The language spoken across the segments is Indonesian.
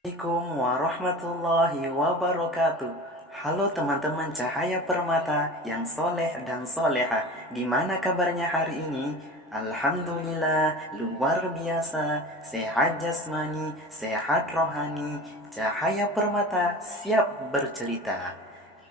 Assalamualaikum warahmatullahi wabarakatuh. Halo teman-teman cahaya permata yang soleh dan soleha. Gimana kabarnya hari ini? Alhamdulillah luar biasa. Sehat jasmani, sehat rohani. Cahaya permata siap bercerita.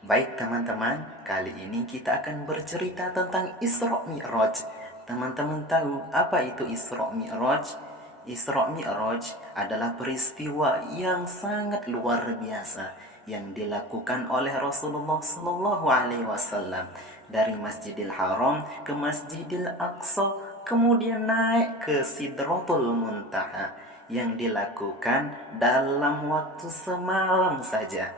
Baik teman-teman, kali ini kita akan bercerita tentang Isra Mi'raj. Teman-teman tahu apa itu Isra Mi'raj? Isra Mi'raj adalah peristiwa yang sangat luar biasa yang dilakukan oleh Rasulullah Sallallahu Alaihi Wasallam dari Masjidil Haram ke Masjidil Aqsa, kemudian naik ke Sidratul Muntaha yang dilakukan dalam waktu semalam saja.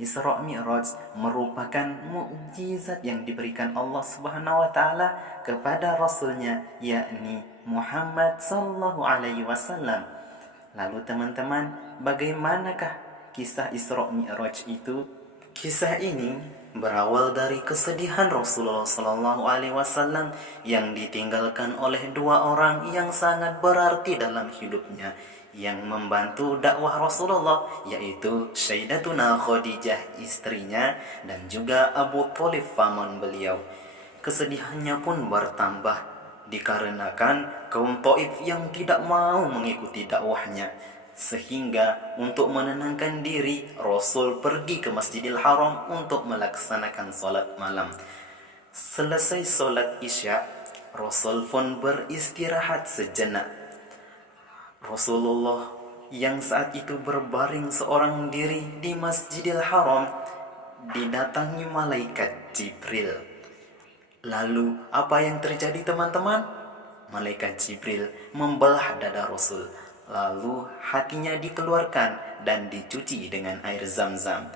Isra Mi'raj merupakan mukjizat yang diberikan Allah Subhanahu wa taala kepada rasulnya, yakni Muhammad sallallahu alaihi wasallam. Lalu teman-teman, bagaimanakah kisah Isra Mi'raj itu? Kisah ini berawal dari kesedihan Rasulullah sallallahu alaihi wasallam yang ditinggalkan oleh dua orang yang sangat berarti dalam hidupnya, yang membantu dakwah Rasulullah, yaitu Sayyidatuna Khadijah istrinya dan juga Abu Thalib paman beliau. Kesedihannya pun bertambah dikarenakan kaum Taif yang tidak mau mengikuti dakwahnya, sehingga untuk menenangkan diri Rasul pergi ke Masjidil Haram untuk melaksanakan solat malam. Selesai solat Isya, Rasul pun beristirahat sejenak. Rasulullah yang saat itu berbaring seorang diri di Masjidil Haram didatangi malaikat Jibril. Lalu apa yang terjadi teman-teman? Malaikat Jibril membelah dada Rasul, lalu hatinya dikeluarkan dan dicuci dengan air Zam-Zam.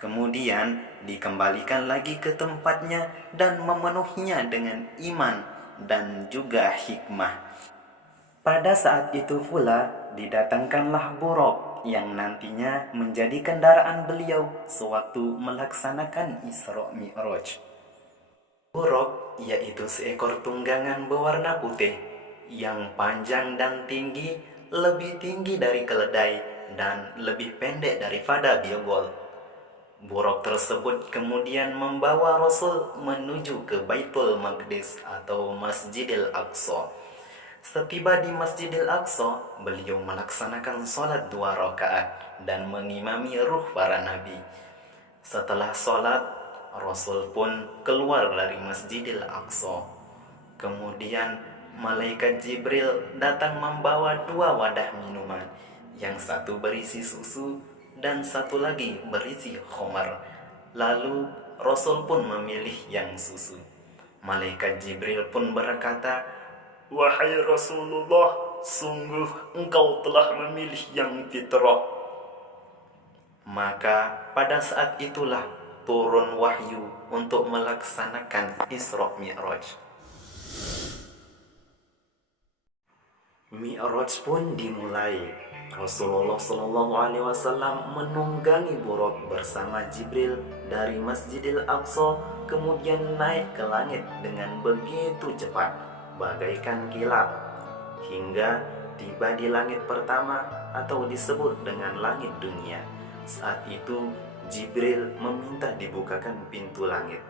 Kemudian dikembalikan lagi ke tempatnya dan memenuhinya dengan iman dan juga hikmah. Pada saat itu pula didatangkanlah Buraq yang nantinya menjadi kendaraan beliau sewaktu melaksanakan Isra Mi'raj. Buraq yaitu seekor tunggangan berwarna putih yang panjang dan tinggi, lebih tinggi dari keledai dan lebih pendek daripada biogol. Buraq tersebut kemudian membawa Rasul menuju ke Baitul Maqdis atau Masjidil Aqsa. Setiba di Masjidil Aqsa, beliau melaksanakan sholat 2 rakaat dan mengimami ruh para nabi. Setelah sholat, Rasul pun keluar dari Masjidil Aqsa. Kemudian malaikat Jibril datang membawa 2 wadah minuman, yang satu berisi susu dan satu lagi berisi khamar. Lalu Rasul pun memilih yang susu. Malaikat Jibril pun berkata, "Wahai Rasulullah, sungguh engkau telah memilih yang fitrah." Maka pada saat itulah turun wahyu untuk melaksanakan Isra Mi'raj. Mi'raj pun dimulai. Rasulullah Shallallahu Alaihi Wasallam menunggangi Buraq bersama Jibril dari Masjidil Aqsa, kemudian naik ke langit dengan begitu cepat, bagaikan kilat, hingga tiba di langit pertama atau disebut dengan langit dunia. Saat itu Jibril meminta dibukakan pintu langit.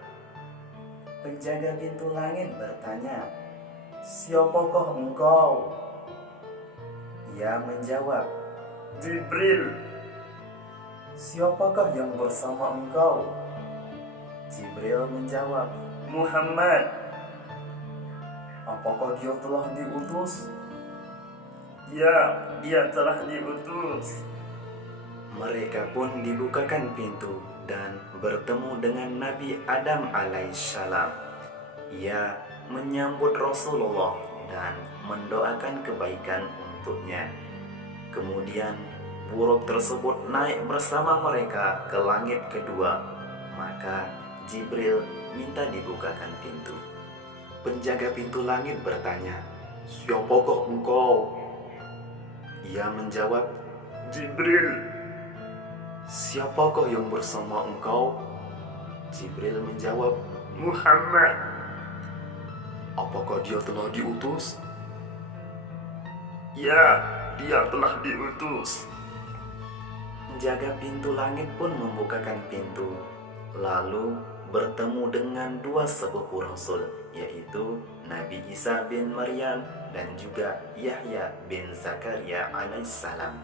Penjaga pintu langit bertanya, "Siapakah engkau?" Ia menjawab, "Jibril." "Siapakah yang bersama engkau?" Jibril menjawab, "Muhammad." "Apakah dia telah diutus?" "Ya, dia telah diutus." Mereka pun dibukakan pintu dan bertemu dengan Nabi Adam alaihissalam. Ia menyambut Rasulullah dan mendoakan kebaikan untuknya. Kemudian Buraq tersebut naik bersama mereka ke langit kedua. Maka Jibril minta dibukakan pintu. Penjaga pintu langit bertanya, "Siapakah engkau?" Ia menjawab, "Jibril." "Siapakah yang bersama engkau?" Jibril menjawab, "Muhammad." "Apakah dia telah diutus?" "Ya, dia telah diutus." Penjaga pintu langit pun membukakan pintu, lalu bertemu dengan dua sepupu Rasul, yaitu Nabi Isa bin Maryam dan juga Yahya bin Zakaria alaihissalam.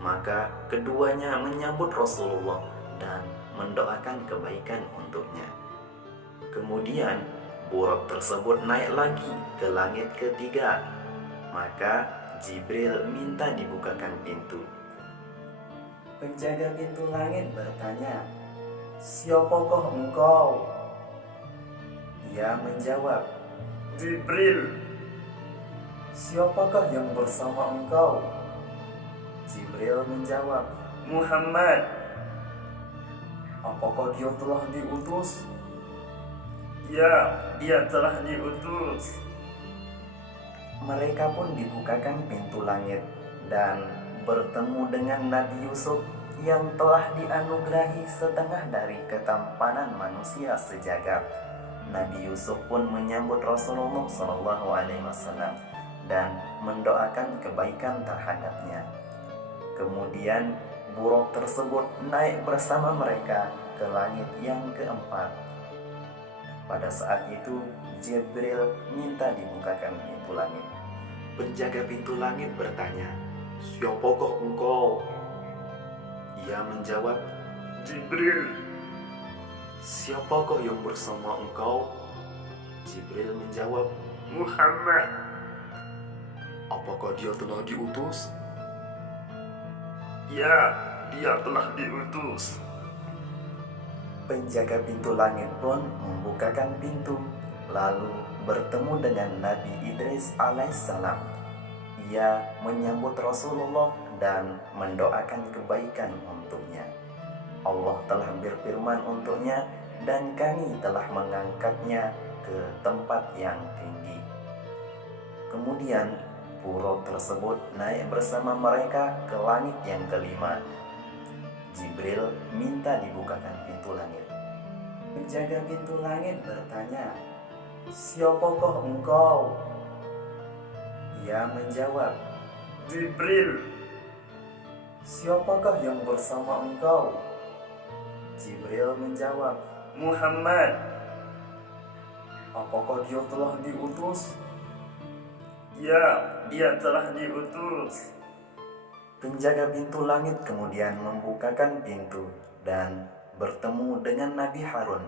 Maka keduanya menyambut Rasulullah dan mendoakan kebaikan untuknya. Kemudian buruk tersebut naik lagi ke langit ketiga. Maka Jibril minta dibukakan pintu. Penjaga pintu langit bertanya, "Siapakah engkau?" Ia menjawab, "Jibril." "Siapakah yang bersama engkau?" Jibril menjawab, "Muhammad." "Apakah dia telah diutus?" "Ya, dia telah diutus." Mereka pun dibukakan pintu langit dan bertemu dengan Nabi Yusuf yang telah dianugerahi setengah dari ketampanan manusia sejagat. Nabi Yusuf pun menyambut Rasulullah SAW dan mendoakan kebaikan terhadapnya. Kemudian buruk tersebut naik bersama mereka ke langit yang keempat. Pada saat itu Jibril minta dibukakan pintu langit. Penjaga pintu langit bertanya, "Siapakah engkau?" Ia menjawab, "Jibril." "Siapakah yang bersama engkau?" Jibril menjawab, "Muhammad." "Apakah dia telah diutus?" "Ya, dia telah diutus." Penjaga pintu langit pun membukakan pintu, lalu bertemu dengan Nabi Idris alaihissalam. Ia menyambut Rasulullah dan mendoakan kebaikan untuknya. Allah telah berfirman untuknya, "Dan kami telah mengangkatnya ke tempat yang tinggi." Kemudian buruk tersebut naik bersama mereka ke langit yang kelima. Jibril minta dibukakan pintu langit. Penjaga pintu langit bertanya, "Siapakah engkau?" Ia menjawab, "Jibril." "Siapakah yang bersama engkau?" Jibril menjawab, "Muhammad." "Apakah dia telah diutus?" "Ya, dia telah diutus." Penjaga pintu langit kemudian membukakan pintu dan bertemu dengan Nabi Harun.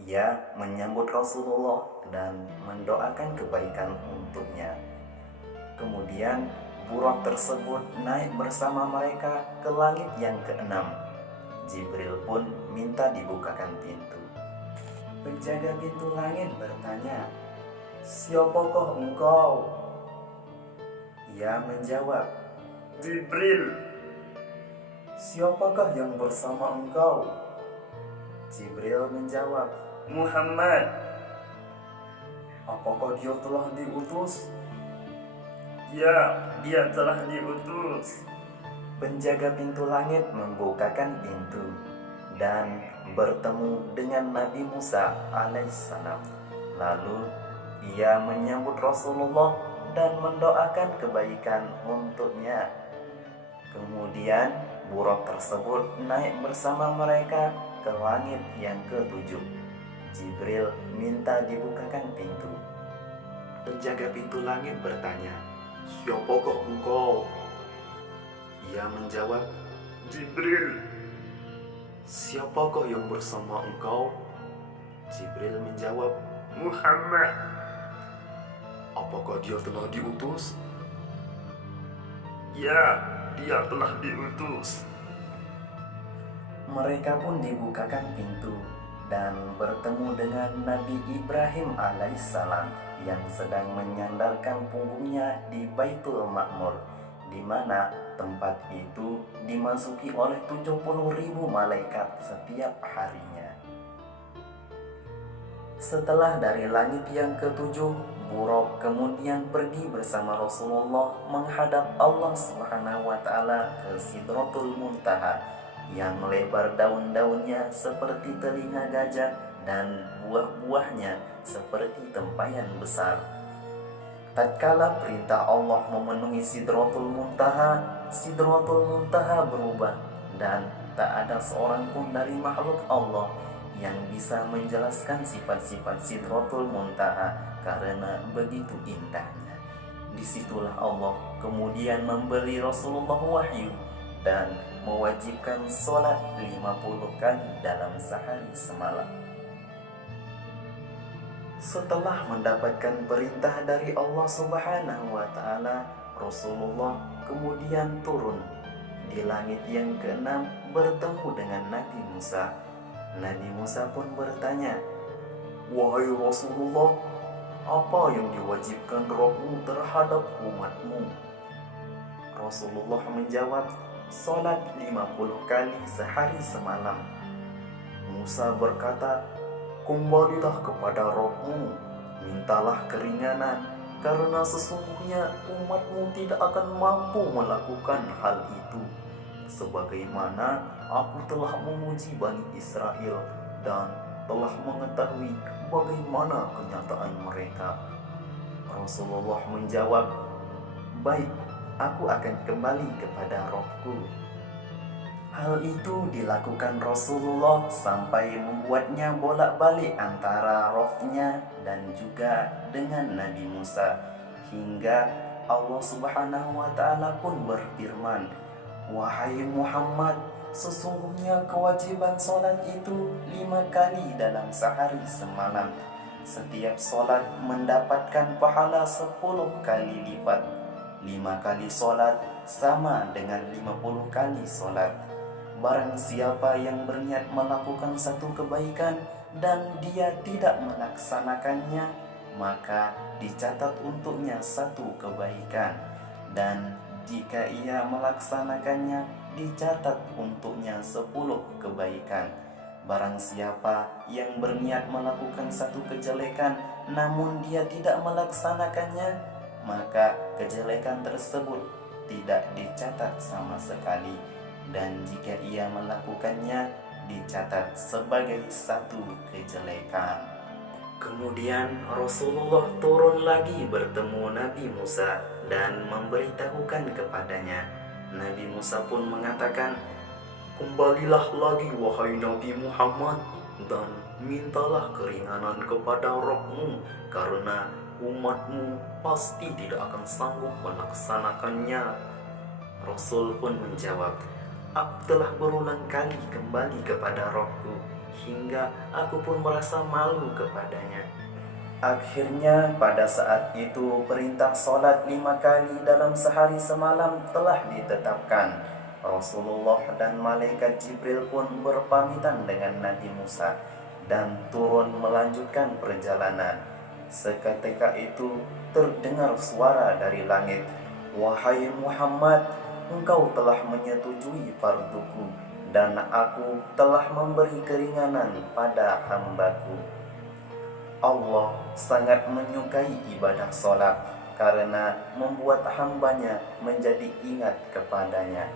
Ia menyambut Rasulullah dan mendoakan kebaikan untuknya. Kemudian buruk tersebut naik bersama mereka ke langit yang keenam. Jibril pun minta dibukakan pintu. Penjaga pintu langit bertanya, "Siapakah engkau?" Ia menjawab, "Jibril." "Siapakah yang bersama engkau?" Jibril menjawab, "Muhammad." "Apakah dia telah diutus?" "Ya, dia telah diutus." Penjaga pintu langit membukakan pintu dan bertemu dengan Nabi Musa alaihissalam. Lalu ia menyambut Rasulullah dan mendoakan kebaikan untuknya. Kemudian buruk tersebut naik bersama mereka ke langit yang ketujuh. Jibril minta dibukakan pintu. Penjaga pintu langit bertanya, "Siapakah engkau?" Ia menjawab, "Jibril." "Siapakah yang bersama engkau?" Jibril menjawab, "Muhammad." "Apakah dia telah diutus?" "Ya, dia telah diutus." Mereka pun dibukakan pintu dan bertemu dengan Nabi Ibrahim alaihissalam yang sedang menyandarkan punggungnya di Baitul Ma'mur, di mana tempat itu dimasuki oleh 70.000 malaikat setiap harinya. Setelah dari langit yang ketujuh, Buraq kemudian pergi bersama Rasulullah menghadap Allah SWT ke Sidratul Muntaha yang lebar daun-daunnya seperti telinga gajah dan buah-buahnya seperti tempayan besar. Tatkala perintah Allah memenuhi Sidratul Muntaha berubah dan tak ada seorang pun dari makhluk Allah yang bisa menjelaskan sifat-sifat Sidratul Muntaha karena begitu indahnya. Disitulah Allah kemudian memberi Rasulullah wahyu dan mewajibkan sholat 50 kali dalam sehari semalam. Setelah mendapatkan perintah dari Allah Subhanahu wa Ta'ala, Rasulullah kemudian turun di langit yang keenam bertemu dengan Nabi Musa. Nabi Musa pun bertanya, "Wahai Rasulullah, apa yang diwajibkan Rabbmu terhadap umatmu?" Rasulullah menjawab, "Salat 50 kali sehari semalam." Musa berkata, "Kembalilah kepada Rabbmu, mintalah keringanan, karena sesungguhnya umatmu tidak akan mampu melakukan hal itu, sebagaimana aku telah menguji Bani Israel dan telah mengetahui bagaimana kenyataan mereka." Rasulullah menjawab, "Baik, aku akan kembali kepada Rabbku." Hal itu dilakukan Rasulullah sampai membuatnya bolak-balik antara Rabbnya dan juga dengan Nabi Musa, hingga Allah Subhanahu wa Ta'ala pun berfirman, "Wahai Muhammad, sesungguhnya kewajiban sholat itu 5 kali dalam sehari semalam. Setiap sholat mendapatkan pahala 10 kali lipat. 5 kali sholat sama dengan 50 kali sholat. Barang siapa yang berniat melakukan satu kebaikan dan dia tidak melaksanakannya, maka dicatat untuknya satu kebaikan, dan jika ia melaksanakannya, dicatat untuknya 10 kebaikan. Barang siapa yang berniat melakukan satu kejelekan namun dia tidak melaksanakannya, maka kejelekan tersebut tidak dicatat sama sekali, dan jika ia melakukannya, dicatat sebagai satu kejelekan." Kemudian Rasulullah turun lagi bertemu Nabi Musa dan memberitahukan kepadanya. Nabi Musa pun mengatakan, "Kembalilah lagi wahai Nabi Muhammad dan mintalah keringanan kepada Rabbmu, karena umatmu pasti tidak akan sanggup melaksanakannya." Rasul pun menjawab, "Aku telah berulang kali kembali kepada Rabbku, hingga aku pun merasa malu kepadanya." Akhirnya pada saat itu perintah sholat 5 kali dalam sehari semalam telah ditetapkan. Rasulullah dan malaikat Jibril pun berpamitan dengan Nabi Musa dan turun melanjutkan perjalanan. Seketika itu terdengar suara dari langit, "Wahai Muhammad, engkau telah menyetujui farduku, dan aku telah memberi keringanan pada hambaku." Allah sangat menyukai ibadah sholat karena membuat hambanya menjadi ingat kepadanya.